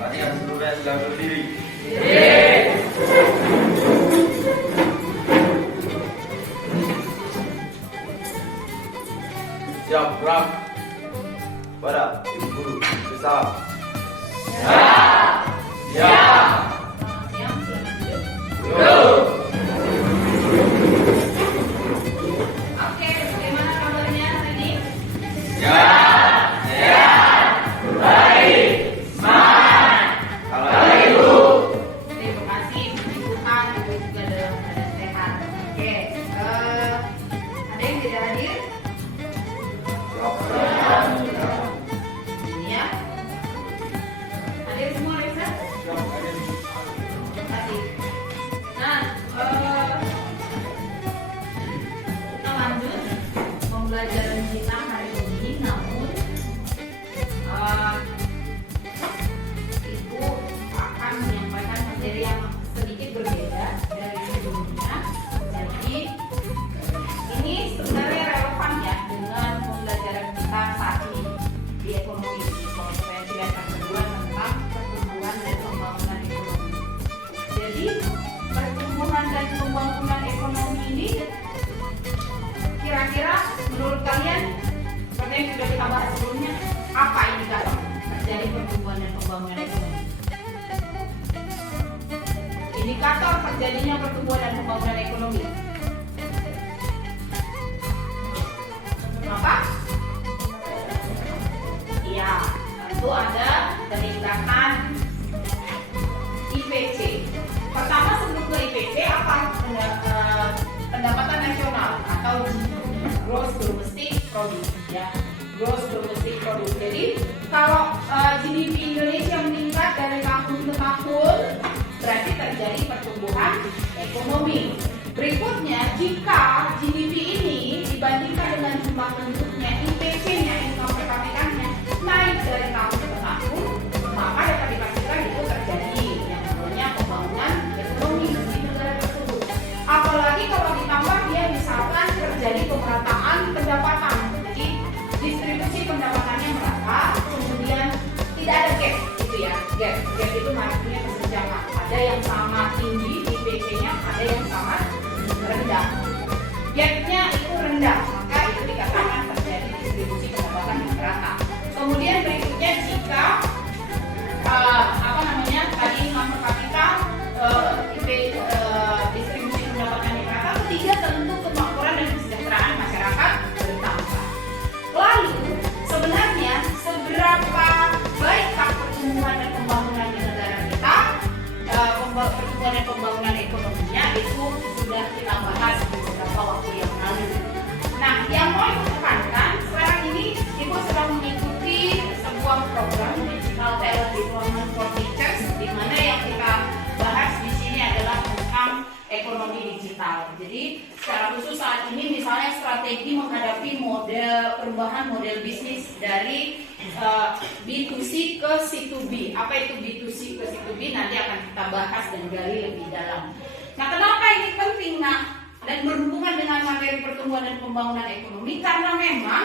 Kalian seluruhnya sudah berdiri. Siap, gerak. Pada ibu guru, bersalam. Oke, bagaimana kabarnya hari ini? Terima kasih, puji Tuhan, Ibu juga dalam keadaan sehat. Oke, ada yang tidak hadir? Ini ya. Hadir semua, Reza? Terima kasih. Nah, kita lanjut pembelajaran kita hari ini, namun Ibu akan menyampaikan materi yang sedikit berbeda dari sebelumnya. Jadi ini sebenarnya relevan ya dengan pembelajaran kita saat ini di ekonomi, kompetensi dasar kedua tentang pertumbuhan dan pembangunan ekonomi. Jadi pertumbuhan dan pembangunan ekonomi ini kira-kira menurut kalian seperti yang sudah kita bahas sebelumnya, apa indikator terjadi pertumbuhan dan pembangunan ekonomi? Indikator terjadinya pertumbuhan dan pembangunan ekonomi. Apa? Iya, tentu ada peningkatan IPC. Pertama sebelum ke IPC apa? Pendapatan nasional atau Gross Domestic Product ya. Gross Domestic Product. Jadi kalau GDP Indonesia meningkat dari tahun ke tahun, berarti terjadi pertumbuhan ekonomi. Berikutnya, jika GDP ini dibandingkan dengan jumlah penduduknya, IPC-nya, income per kapitanya naik dari tahun ke tahun, maka dapat dipastikan itu terjadi yang namanya pembangunan ekonomi di negara tersebut. Apalagi kalau ditambah dia misalkan terjadi pemerataan pendapatan, jadi distribusi pendapatannya merata, kemudian tidak ada gap, gitu ya. Gap itu artinya kesenjangan. Ada yang sangat tinggi IPC-nya, ada yang sangat rendah. Gap-nya itu rendah, maka itu dikatakan terjadi distribusi pendapatan yang merata. Kemudian berikutnya jika tadi income per kapita, distribusi pendapatan yang merata. Ketiga, tentu kemakmuran dan kesejahteraan masyarakat bertambah. Lalu sebenarnya seberapa baikkah pertumbuhan dan pembangunan di negara kita? Pertumbuhan dan pembangunan ekonominya itu sudah kita bahas di beberapa waktu yang lalu. Nah, yang mau Ibu tekankan sekarang ini, Ibu sedang mengikuti sebuah program Digital Talent Development for Teachers, di mana yang kita bahas di sini adalah tentang ekonomi digital. Jadi secara khusus saat ini misalnya strategi menghadapi perubahan model bisnis dari B2C ke C2B. Apa itu B2C ke C2B? Nanti akan kita bahas dan gali lebih dalam. Nah, kenapa ini penting dan berhubungan dengan materi pertumbuhan dan pembangunan ekonomi? Karena memang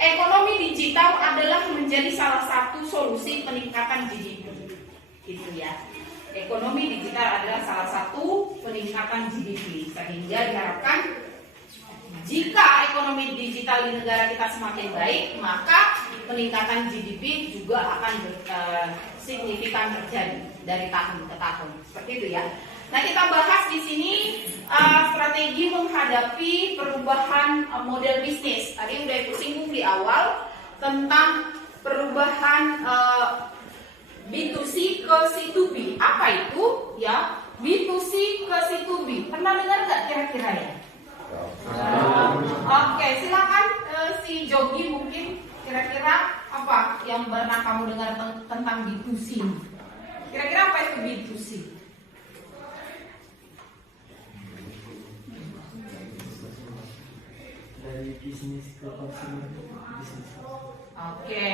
ekonomi digital adalah menjadi salah satu solusi peningkatan GDP. Gitu ya. Ekonomi digital adalah salah satu peningkatan GDP, sehingga diharapkan jika ekonomi digital di negara kita semakin baik, maka peningkatan GDP juga akan signifikan terjadi dari tahun ke tahun. Seperti itu ya. Nah, kita bahas di sini strategi menghadapi perubahan model bisnis. Tadi udah Ibu singgung di awal tentang perubahan B2C ke C2B. Apa itu? Ya, B2C ke C2B. Pernah dengar nggak kira-kira ya? Oke, silakan si Jogi mungkin kira-kira apa yang pernah kamu dengar tentang B2C? Kira-kira apa itu B2C? Dari bisnis ke konsumen bisnis. Oke.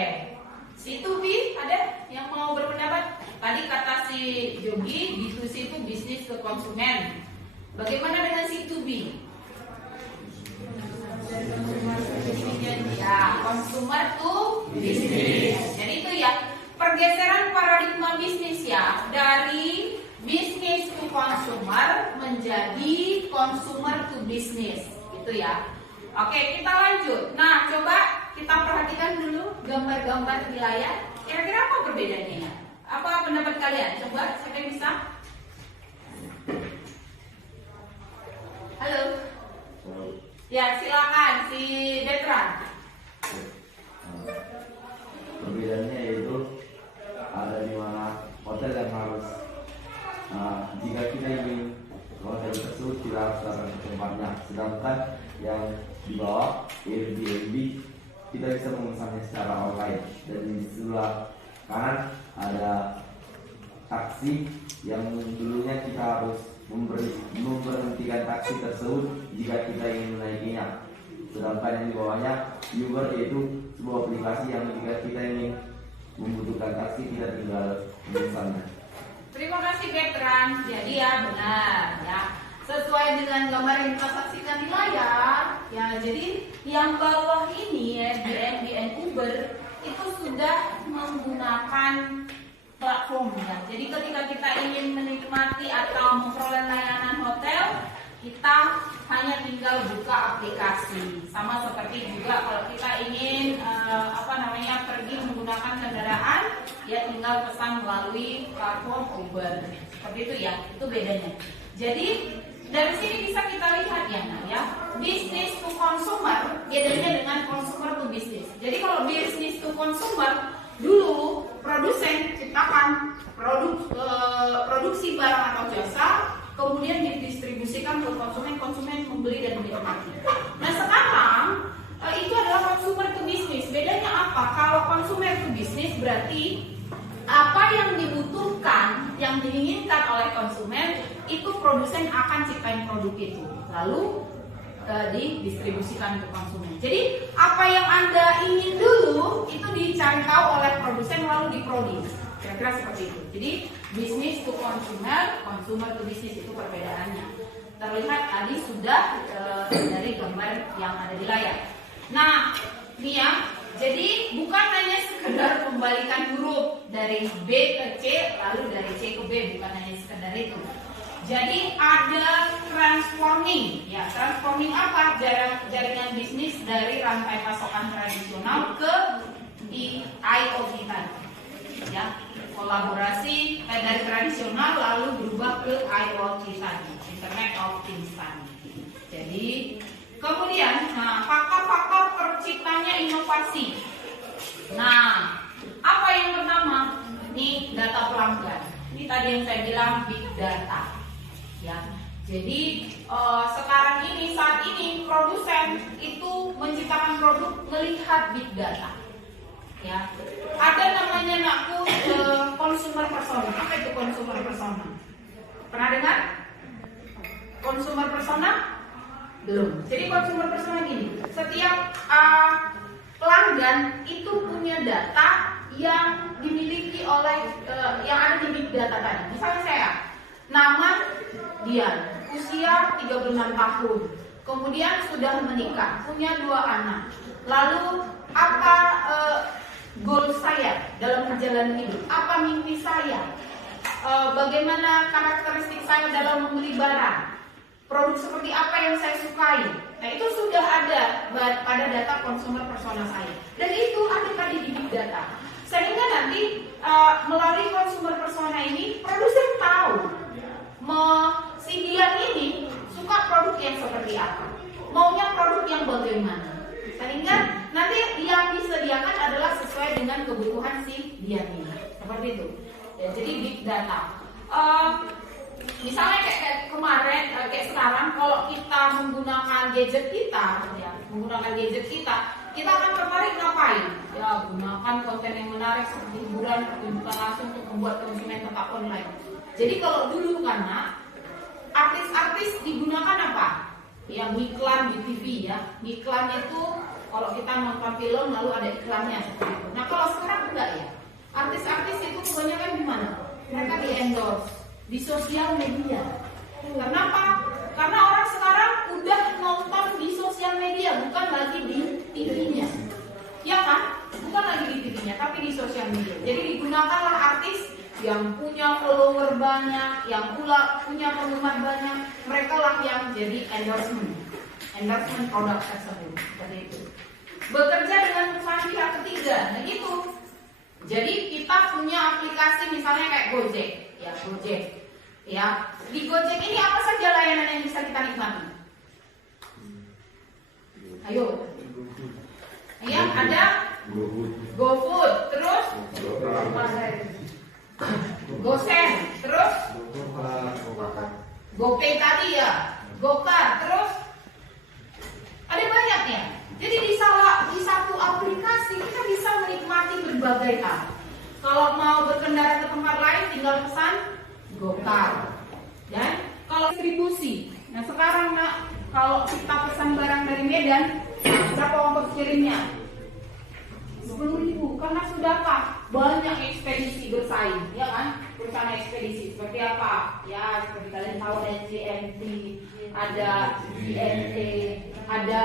C2B ada yang mau berpendapat? Tadi kata si Jogi, B2C itu bisnis ke konsumen. Bagaimana dengan C2B? Ya, consumer to business. Jadi itu ya pergeseran paradigma ya, dari business to consumer menjadi consumer to business, gitu ya. Oke, kita lanjut. Nah, coba kita perhatikan dulu gambar-gambar di layar. Kira-kira apa perbedaannya ya? Apa pendapat kalian? Coba, siapa yang bisa? Halo? Ya, silakan si Detran. Perbedaannya yaitu ada di mana hotel yang harus jika kita ingin ke hotel tersebut kita harus datang ke tempatnya, sedangkan yang di bawah Airbnb kita bisa memesannya secara online. Dan di sebelah kanan ada taksi yang dulunya kita harus memberhentikan taksi tersebut jika kita ingin menaikinya. Sedangkan yang di bawahnya Uber, yaitu sebuah aplikasi yang jika kita ingin membutuhkan taksi kita tinggal memesannya. Terima kasih Betran. Jadi ya benar ya, sesuai dengan gambar yang kita saksikan di layar ya. Jadi yang bawah ini Airbnb dan Uber itu sudah menggunakan platform ya. Jadi ketika kita ingin menikmati atau memperoleh layanan hotel, kita hanya tinggal buka aplikasi. Sama seperti juga kalau kita ingin pergi menggunakan kendaraan, ya tinggal pesan melalui platform Uber. Seperti itu ya, itu bedanya. Jadi dari sini bisa kita lihat ya, business to consumer bedanya dengan consumer to business. Jadi kalau business to consumer, dulu produsen ciptakan produksi barang atau jasa, kemudian didistribusikan ke konsumen, konsumen membeli dan menikmati. Nah sekarang itu adalah consumer to business. Bedanya apa? Kalau consumer to business berarti apa yang dibutuhkan, yang diinginkan oleh konsumen, itu produsen akan ciptain produk itu, lalu didistribusikan ke konsumen. Jadi apa yang Anda ingin dulu itu dicari tahu oleh produsen lalu diproduksi. Kira-kira seperti itu. Jadi business to consumer, consumer to business itu perbedaannya. Terlihat tadi sudah dari gambar yang ada di layar. Nah, ini ya. Jadi bukan hanya sekedar membalikan huruf dari B ke C lalu dari C ke B, bukan hanya sekedar itu. Jadi ada transforming, ya transforming apa? Jaringan bisnis dari rantai pasokan tradisional ke IoT tadi, ya kolaborasi dari tradisional lalu berubah ke IoT tadi, Internet of Things tadi. Jadi kemudian, faktor-faktor terciptanya inovasi. Nah, apa yang pertama? Ini data pelanggan. Ini tadi yang saya bilang big data. Ya, jadi sekarang ini saat ini produsen itu menciptakan produk melihat big data. Ya, ada namanya consumer persona. Apa itu consumer persona? Pernah dengar? Consumer persona? Belum. Jadi consumer persona gini. Setiap pelanggan itu punya data yang dimiliki oleh yang ada di big data tadi. Misalnya saya, nama Dian, usia 36 tahun, kemudian sudah menikah, punya 2 anak. Lalu apa goal saya dalam perjalanan hidup? Apa mimpi saya? Bagaimana karakteristik saya dalam membeli barang? Produk seperti apa yang saya sukai? Nah itu sudah ada pada data consumer persona saya. Dan itu ada tadi di big data. Sehingga nanti melalui consumer persona ini produsen tahu si Dian ini suka produk yang seperti apa, maunya produk yang bagaimana, sehingga nanti yang disediakan adalah sesuai dengan kebutuhan si Dian ini, seperti itu. Ya, jadi big data. Misalnya kayak kemarin, kayak sekarang, kalau kita menggunakan gadget kita, kita akan tertarik ngapain? Ya, gunakan konten yang menarik seperti hiburan, pertunjukan langsung untuk membuat konsumen tetap online. Jadi kalau dulu karena artis-artis digunakan apa? Yang iklan di TV ya. Iklan itu kalau kita nonton film lalu ada iklannya seperti itu. Nah kalau sekarang enggak ya. Artis-artis itu kebanyakan di mana? Mereka di endorse di sosial media. Kenapa? Karena orang sekarang udah nonton di sosial media, bukan lagi di TV-nya. Ya kan? Bukan lagi di TV-nya, tapi di sosial media. Jadi digunakanlah artis yang punya follower banyak, yang punya penggemar banyak, mereka lah yang jadi endorsement produk tersebut. Seperti itu. Bekerja dengan perusahaan pihak ketiga, nah gitu. Jadi kita punya aplikasi misalnya kayak Gojek, ya. Di Gojek ini apa saja layanan yang bisa kita nikmati? Ayo. Ya, ada GoFood, terus GoSend, terus GoPay tadi ya, GoCar, terus ada banyak ya. Jadi di satu aplikasi kita bisa menikmati berbagai hal. Kalau mau berkendara ke tempat lain tinggal pesan GoCar. Dan kalau distribusi, nah sekarang kalau kita pesan barang dari Medan, berapa ongkos kirimnya? 10.000, karena sudah apa? Banyak ekspedisi bersaing, ya kan? Perusahaan ekspedisi seperti apa? Ya, seperti kalian tahu ada JNT, ada JNT, ada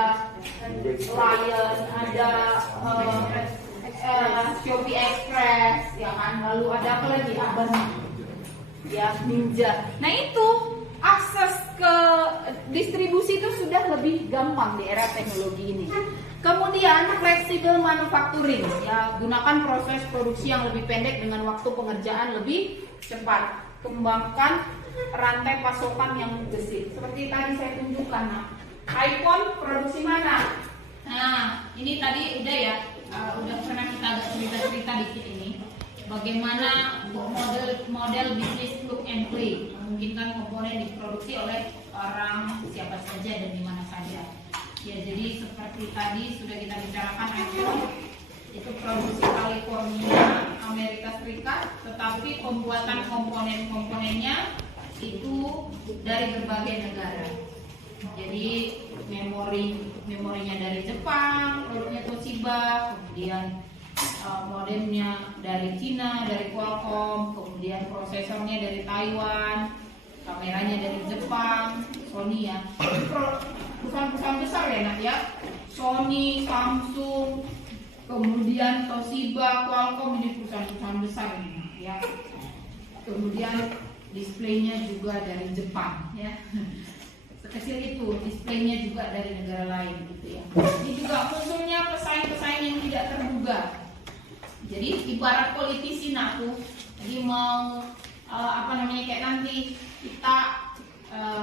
Lion, ada Shopee Express, ya kan? Lalu ada apa lagi? Aban, ya, Ninja. Nah itu akses ke distribusi itu sudah lebih gampang di era teknologi ini. Kemudian flexible manufacturing, ya, gunakan proses produksi yang lebih pendek dengan waktu pengerjaan lebih cepat. Kembangkan rantai pasokan yang gesit. Seperti tadi saya tunjukkan, iPhone produksi mana? Nah, ini tadi udah ya, udah pernah kita agak cerita dikit ini. Bagaimana model bisnis plug and play memungkinkan komponen diproduksi oleh orang siapa saja dan di mana saja. Ya, jadi seperti tadi sudah kita bicarakan, iPhone itu produksi California, Amerika Serikat, tetapi pembuatan komponennya itu dari berbagai negara. Jadi memorinya dari Jepang, produknya Toshiba, kemudian modemnya dari Cina, dari Qualcomm, kemudian prosesornya dari Taiwan, kameranya dari Jepang, Sony ya. Perusahaan-perusahaan besar ya nak ya, Sony, Samsung, kemudian Toshiba, Qualcomm, ini perusahaan-perusahaan besar ini ya. Kemudian displaynya juga dari Jepang ya. Sekecil itu, displaynya juga dari negara lain gitu ya. Ini juga munculnya pesaing-pesaing yang tidak terduga. Jadi ibarat politisi naku, jadi mau kayak nanti kita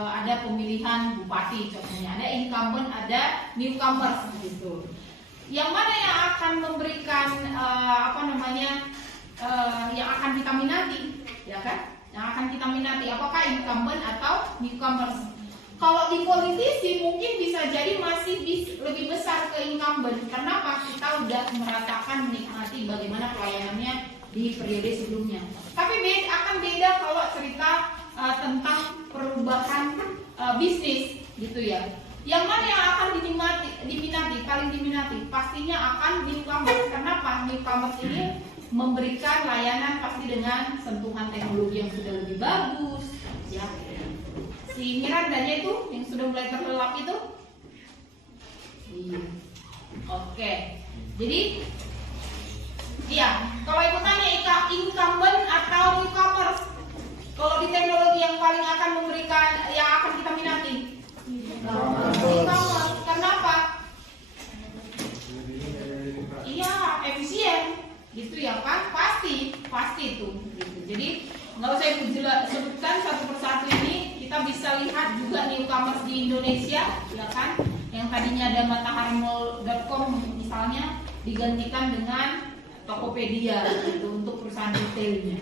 ada pemilihan bupati contohnya, ada incumbent, ada newcomers gitu. Yang mana yang akan memberikan yang akan kita minati, ya kan? Yang akan kita minati apakah incumbent atau newcomers? Kalau di politisi mungkin bisa jadi masih lebih besar ke incumbent. Kenapa? Kita udah merasakan menikmati bagaimana pelayanannya di periode sebelumnya. Tapi akan beda kalau cerita tentang perubahan bisnis gitu ya. Yang mana yang akan paling diminati? Pastinya akan newcomers. Kenapa? Newcomers ini memberikan layanan pasti dengan sentuhan teknologi yang sudah lebih bagus, ya. Si Mirandanya itu yang sudah mulai terlelap itu. Oke. Jadi iya, kalau ibu tanya incumbent atau newcomers, kalau di teknologi yang paling akan memberikan, yang akan kita minati, newcomers. Kenapa? Iya, efisien, gitu ya kan? Pasti itu. Gitu. Jadi nggak usah ibu sebutkan satu persatu ini. Kita bisa lihat juga newcomers di Indonesia, ya kan? Yang tadinya ada mataharimall.com misalnya digantikan dengan Tokopedia gitu, untuk perusahaan retailnya,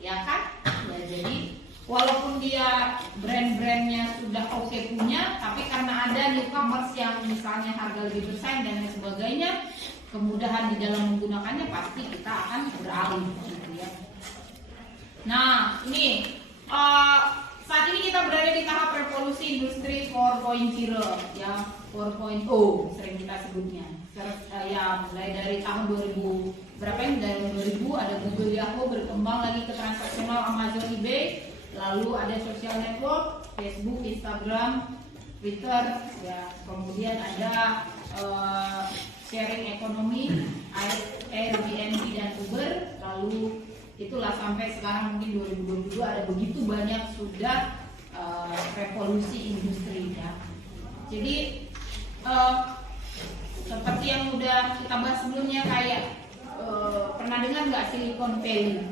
ya kan? Ya, jadi walaupun dia brand-brandnya sudah oke punya, tapi karena ada newcomers yang misalnya harga lebih bersaing dan lain sebagainya, kemudahan di dalam menggunakannya pasti kita akan beralih, gitu ya. Nah, ini saat ini kita berada di tahap revolusi industri 4.0 ya, 4.0 sering kita sebutnya. Ya, mulai dari tahun 2000 berapa ini, dari 2000 ada Google, Yahoo, berkembang lagi ke transaksional Amazon, eBay, lalu ada social network, Facebook, Instagram, Twitter, ya, kemudian ada sharing ekonomi, Airbnb dan Uber, lalu Itulah sampai sekarang mungkin 2022 ada begitu banyak sudah revolusi industri ya. Jadi seperti yang udah kita bahas sebelumnya, kayak pernah dengar nggak Silicon Valley?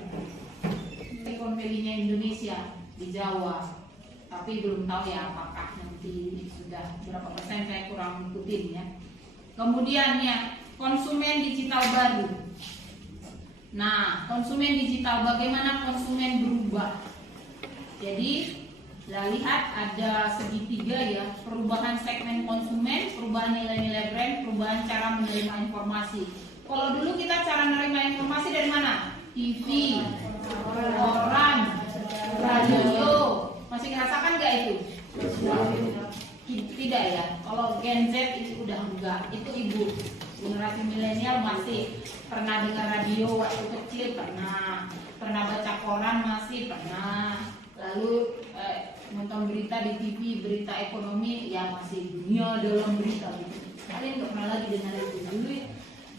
Silicon Valley-nya Indonesia di Jawa, tapi belum tahu ya apakah nanti sudah berapa persen, saya kurang ngikutin ya. Kemudian ya, konsumen digital baru. Nah, konsumen digital, bagaimana konsumen berubah? Jadi kita lihat ada segitiga ya, perubahan segmen konsumen, perubahan nilai-nilai brand, perubahan cara menerima informasi. Kalau dulu kita cara menerima informasi dari mana? TV, koran, radio. Masih ngerasakan nggak itu? Tidak ya. Kalau Gen Z itu udah enggak. Itu ibu. Generasi milenial masih pernah dengar radio waktu kecil, pernah baca koran masih pernah. Lalu nonton berita di TV, berita ekonomi ya masih dunia dalam berita gitu. Kalian nggak pernah lagi dengar itu dulu.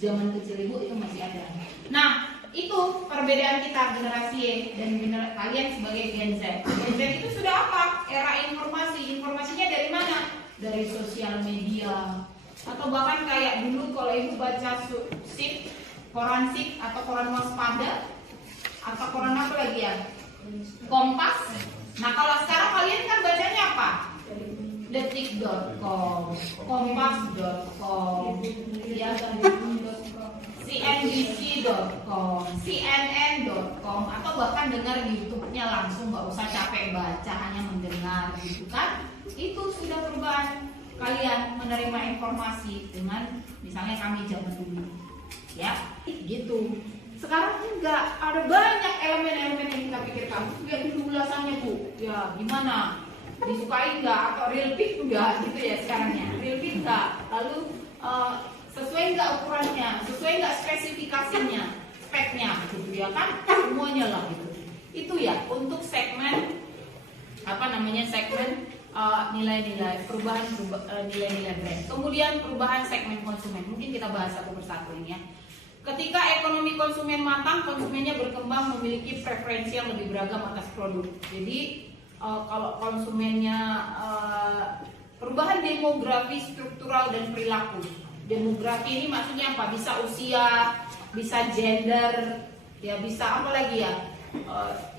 Zaman kecil ibu itu masih ada. Nah, itu perbedaan kita generasi Y dan kalian sebagai Gen Z. Gen Z itu sudah apa? Era informasi. Informasinya dari mana? Dari sosial media. Atau bahkan kayak dulu kalau ibu baca SIP, koran SIP atau koran Waspada atau koran apa lagi ya? Kompas. Nah, kalau sekarang kalian kan bacanya apa? Detik.com, Kompas.com, ya kan? CNBC.com, CNN.com, atau bahkan dengar di YouTube-nya langsung, nggak usah capek baca, hanya mendengar gitu kan? Itu sudah perubahan kalian menerima informasi dengan misalnya kami zaman dulu, ya gitu. Sekarang enggak, ada banyak elemen-elemen yang kita pikirkan. Ya dulu ulasannya Bu, ya gimana? Disukai enggak? Atau real fit enggak? Gitu ya sekarangnya. Real fit enggak? Lalu sesuai enggak ukurannya? Sesuai enggak spesifikasinya? Speknya gitu ya kan? Semuanya lah gitu. Itu ya untuk segmen segmen nilai-nilai perubahan nilai-nilai brand. Kemudian perubahan segmen konsumen. Mungkin kita bahas satu persatu ini ya. Ketika ekonomi konsumen matang, konsumennya berkembang memiliki preferensi yang lebih beragam atas produk. Jadi kalau konsumennya perubahan demografi, struktural dan perilaku. Demografi ini maksudnya apa? Bisa usia, bisa gender, ya bisa apa lagi ya?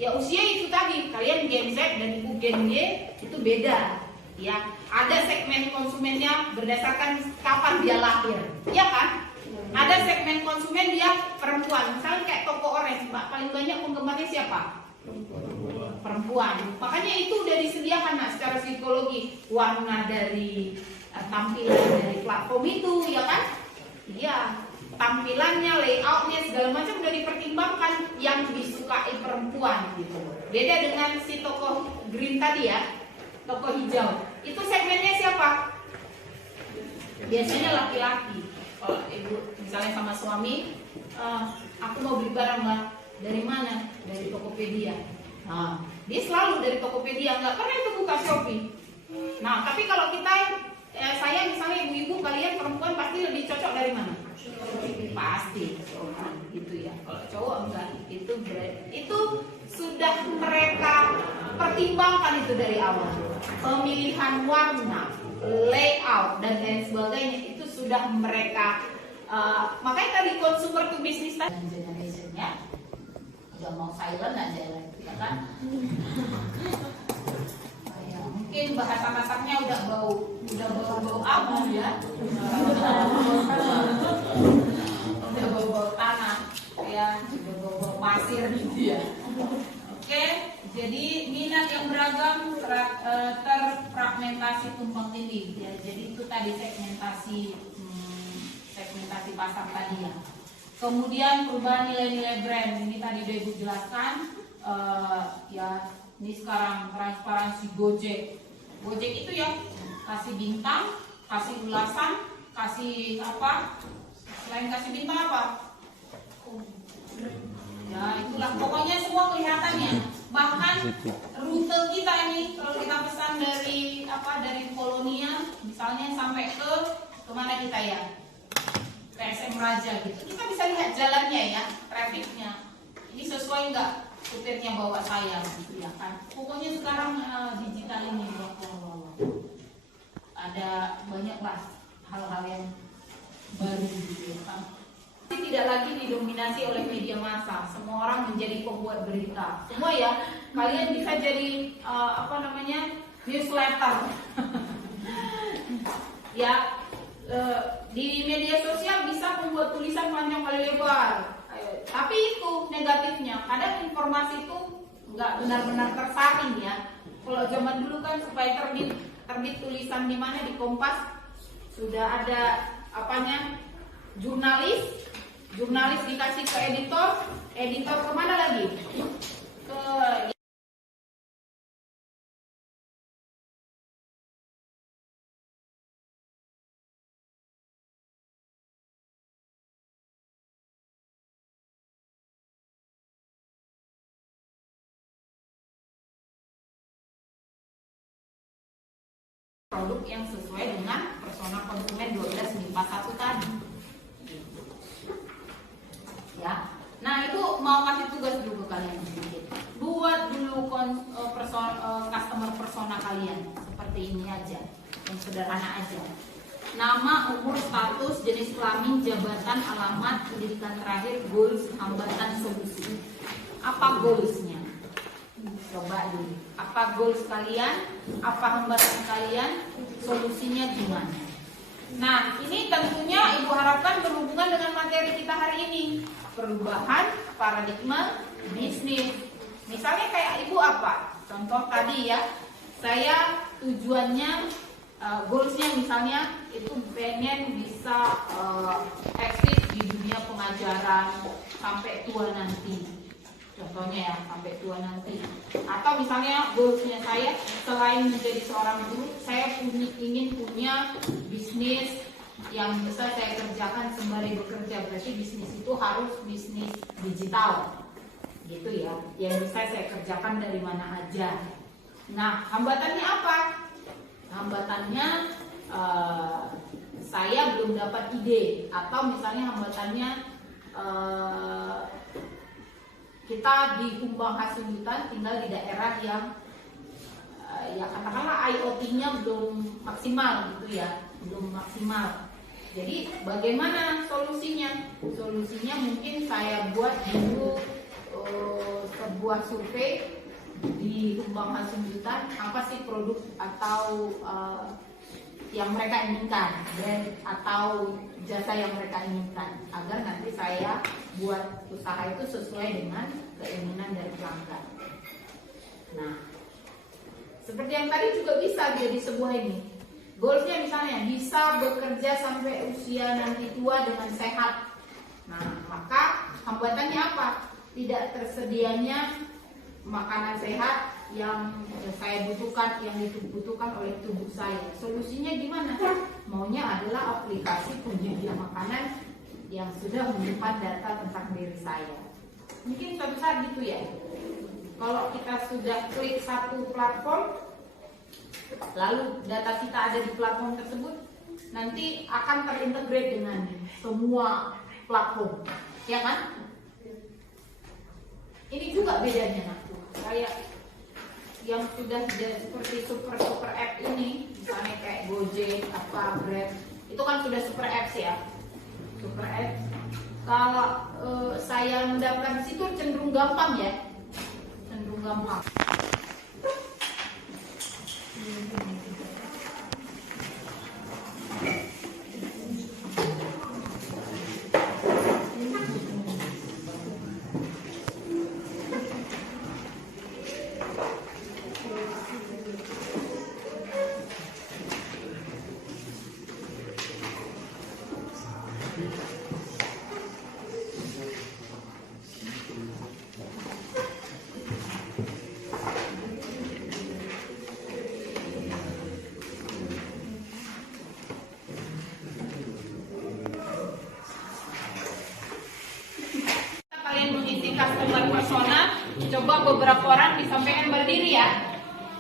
Ya usia itu tadi, kalian Gen Z dan ibu Gen Y itu beda. Ya, ada segmen konsumennya berdasarkan kapan dia lahir, ya kan? Ada segmen konsumen dia perempuan, misalnya kayak toko orange, paling banyak penggemarnya siapa? Perempuan. Makanya itu udah disediakan secara psikologi, warna dari tampilan dari platform itu, ya kan? Iya, tampilannya, layoutnya segala macam udah dipertimbangkan yang disukai perempuan gitu. Beda dengan si toko green tadi ya, toko hijau. Itu segmennya siapa? Biasanya laki-laki. Kalau ibu misalnya sama suami, aku mau beli barang lah, dari mana? Dari Tokopedia. Nah, dia selalu dari Tokopedia, nggak pernah itu buka Shopee. Nah, tapi kalau kita, saya misalnya ibu-ibu, kalian perempuan pasti lebih cocok dari mana? Pasti Shopee, gitu ya. Kalau cowok enggak, itu sudah mereka pertimbangkan itu dari awal. Pemilihan warna, layout dan lain sebagainya itu sudah mereka makanya tadi consumer to business dan generation-nya udah mau silent aja ya kan. Ya, mungkin bahasa kasarnya udah bau abu ya. Udah bau tanah ya, udah bau pasir gitu ya. Oke, jadi minat yang beragam terfragmentasi tumpang tindih ya. Jadi itu tadi segmentasi pasar tadi ya. Kemudian perubahan nilai-nilai brand ini tadi udah Ibu jelaskan ya. Ini sekarang transparansi Gojek itu ya, kasih bintang, kasih ulasan, kasih apa? Selain kasih bintang apa? Ya itulah pokoknya semua kelihatannya. Bahkan rute kita ini kalau kita pesan dari Polonia misalnya sampai ke kemana kita ya? SM Raja gitu. Kita bisa lihat jalannya ya, trafiknya. ini sesuai nggak supirnya bawa saya gitu ya kan. Pokoknya sekarang digital ini ada banyak lah hal-hal yang baru gitu ya kan. Tidak lagi didominasi oleh media massa. Semua orang menjadi pembuat berita. Semua ya, kalian bisa jadi newsletter. Ya, di media sosial bisa membuat tulisan panjang kali lebar. Tapi itu negatifnya. Kadang informasi itu nggak benar-benar tersaring ya. Kalau zaman dulu kan supaya terbit tulisan di mana di Kompas sudah ada jurnalis dikasih ke editor kemana lagi? Ke produk yang sesuai dengan persona konsumen 12.41 tadi. Ya. Nah, itu mau kasih tugas dulu ke kalian sedikit. Buat dulu customer persona kalian seperti ini aja, yang sederhana aja. Nama, umur, status, jenis kelamin, jabatan, alamat, pendidikan terakhir, goals, hambatan, solusi. Apa goalsnya? Coba dulu. Apa goals kalian? Apa hambatan kalian? Solusinya gimana? Nah, ini tentunya Ibu harapkan berhubungan dengan materi kita hari ini. Perubahan paradigma bisnis. Misalnya kayak Ibu apa? Contoh tadi ya, saya tujuannya, goalsnya misalnya itu pengen bisa eksis di dunia pengajaran sampai tua nanti. Contohnya ya, sampai tua nanti. Atau misalnya goalsnya saya selain menjadi seorang guru, saya ingin punya bisnis yang bisa saya kerjakan sembari bekerja. Berarti bisnis itu harus bisnis digital gitu ya, yang bisa saya kerjakan dari mana aja. Nah, hambatannya apa? Hambatannya saya belum dapat ide, atau misalnya hambatannya kita di Humbang Hasundutan tinggal di daerah yang ya katakanlah IoT-nya belum maksimal gitu ya, belum maksimal. Jadi bagaimana solusinya? Solusinya mungkin saya buat dulu sebuah survei di Humbang Hasundutan, apa sih produk atau yang mereka inginkan, brand atau jasa yang mereka inginkan, agar nanti saya buat usaha itu sesuai dengan keinginan dari pelanggan. Nah, seperti yang tadi juga bisa jadi sebuah ini. Goalsnya misalnya bisa bekerja sampai usia nanti tua dengan sehat. Nah, maka hambatannya apa? Tidak tersedianya makanan sehat yang saya butuhkan, yang dibutuhkan oleh tubuh saya. Solusinya gimana? Maunya adalah aplikasi penyedia makanan yang sudah menyimpan data tentang diri saya. Mungkin suatu saat gitu ya. Kalau kita sudah klik satu platform, lalu data kita ada di platform tersebut, nanti akan terintegrate dengan semua platform, ya kan? Ini juga bedanya, nah, kayak yang sudah seperti super app ini, misalnya kayak Gojek, apa Grab, itu kan sudah super apps ya, super apps. Kalau saya mendaftar di situ cenderung gampang ya, cenderung gampang. Customer persona, coba beberapa orang disampaikan berdiri ya.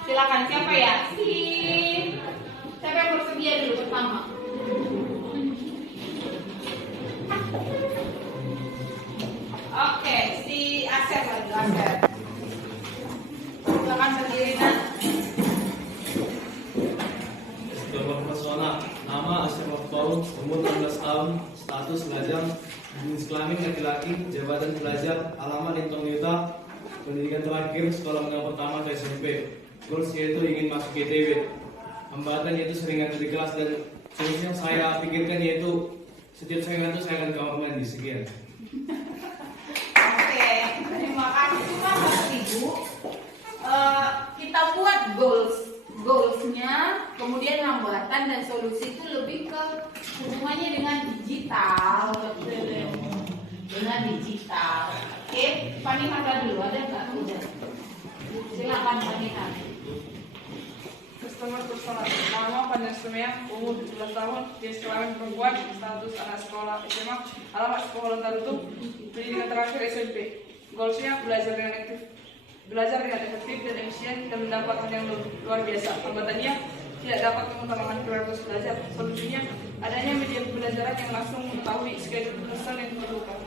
Silakan, siapa ya? Siapa yang bersedia dulu pertama? Oke, si AC Asep lagi, Asep. Silakan sendiri Nak. Bapak Pesona, nama Asep Paul, umur 16 tahun, status pelajar, jenis kelamin laki-laki, jabatan pelajar, alamat Lintong Yuta, pendidikan terakhir sekolah menengah pertama ke SMP. Goals yaitu ingin masuk ITB. Hambatan yaitu sering ngantuk di kelas, dan solusi yang saya pikirkan yaitu setiap saya ngantuk saya akan ke kamar mandi. Sekian. Oke, terima kasih Bapak Ibu. Kita buat goalsnya, kemudian hambatan dan solusi itu lebih ke hubungannya dengan digital, dengan digital. Oke, Pani Mata dulu, ada nggak? Udah. Silakan Pani Mata. Customer personal, nama Panjang Sumia, umur 17 tahun, jenis kelamin perempuan, status anak sekolah SMA, alamat sekolah tertutup, pendidikan terakhir SMP. Goalsnya belajar dengan efektif dan efisien dan mendapatkan yang luar biasa. Hambatannya tidak dapat mengutamakan prioritas belajar. Solusinya adanya media pembelajaran yang langsung mengetahui schedule lesson yang diperlukan.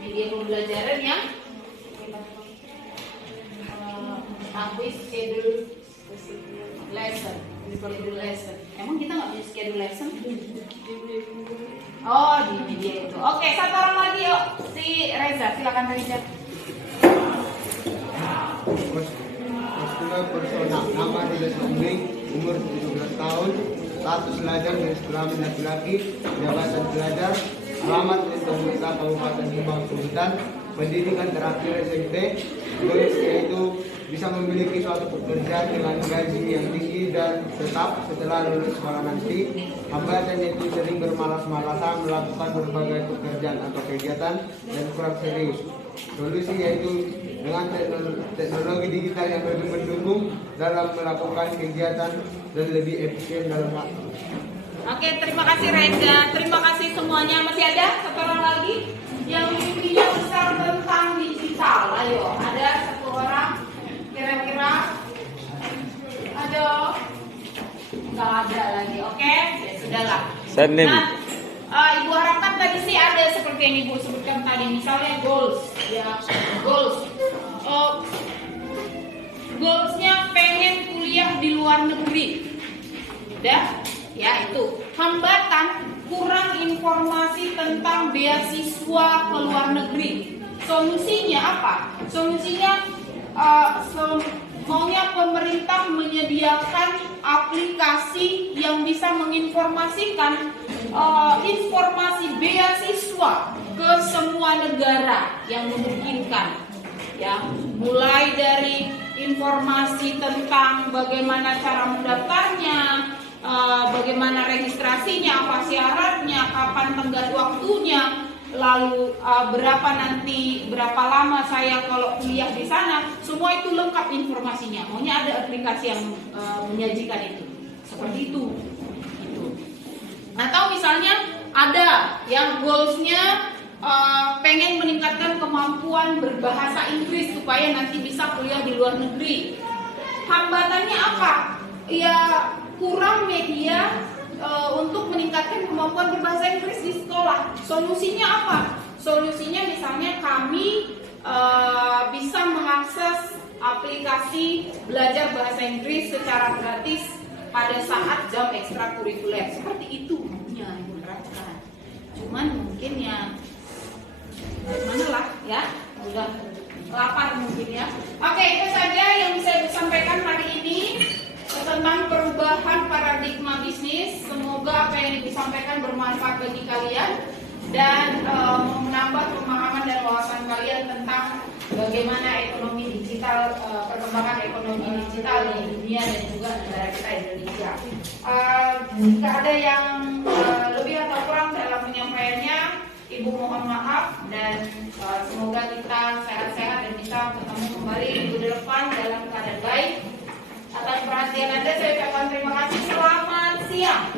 Media pembelajaran yang mengetahui schedule lesson. Emang kita nggak punya schedule lesson? Oh, di media itu. Oke, satu orang lagi yuk. Si Reza, silakan Reza. Customer persona, nama Reza Suming, umur 17 tahun, status pelajar jenis kelamin laki-laki, jabatan pelajar, alamat Lintong Yuta, Kabupaten Subang, Sultan, pendidikan terakhir SMP. Goals yaitu bisa memiliki suatu pekerjaan dengan gaji yang tinggi dan tetap setelah lulus sekolah nanti. Hambatan yaitu sering bermalas-malasan melakukan berbagai pekerjaan atau kegiatan dan kurang serius. Solusi yaitu dengan teknologi digital yang lebih mendukung dalam melakukan kegiatan dan lebih efisien dalam waktu. Oke, terima kasih Reza. Terima kasih semuanya. Masih ada satu orang lagi yang mimpinya besar tentang digital. Ayo, ada satu orang kira-kira. Ada? Nggak ada lagi. Oke, ya sudahlah. Nah, Ibu harapkan tadi sih ada seperti yang Ibu sebutkan tadi, misalnya goals, ya goals. Goalsnya pengen kuliah di luar negeri, udah, ya itu. Hambatan kurang informasi tentang beasiswa ke luar negeri. Solusinya apa? Solusinya maunya pemerintah menyediakan aplikasi yang bisa menginformasikan informasi beasiswa ke semua negara yang memungkinkan, ya, mulai dari informasi tentang bagaimana cara mendaftarnya, bagaimana registrasinya, apa syaratnya, kapan tenggat waktunya, lalu berapa lama saya kalau kuliah di sana, semua itu lengkap informasinya. Maunya ada aplikasi yang menyajikan itu, seperti itu. Atau misalnya ada yang goalsnya pengen meningkatkan kemampuan berbahasa Inggris supaya nanti bisa kuliah di luar negeri. Hambatannya apa? Ya kurang media untuk meningkatkan kemampuan berbahasa Inggris di sekolah. Solusinya apa? Solusinya misalnya kami bisa mengakses aplikasi belajar bahasa Inggris secara gratis pada saat jam ekstrakurikuler. Seperti itu maunya Ibu terapkan. Cuman mungkin ya mana lah ya, udah lapar mungkin ya. Oke, itu saja yang bisa saya sampaikan hari ini tentang perubahan paradigma bisnis. Semoga apa yang disampaikan bermanfaat bagi kalian dan menambah pemahaman dan wawasan kalian tentang bagaimana ekonomi digital, perkembangan ekonomi digital di dunia dan juga negara kita Indonesia. Jika ada yang lebih atau kurang dalam penyampaiannya, Ibu mohon maaf dan semoga kita sehat-sehat dan bisa bertemu kembali minggu depan dalam keadaan baik. Atas perhatian Anda saya ucapkan terima kasih. Selamat siang.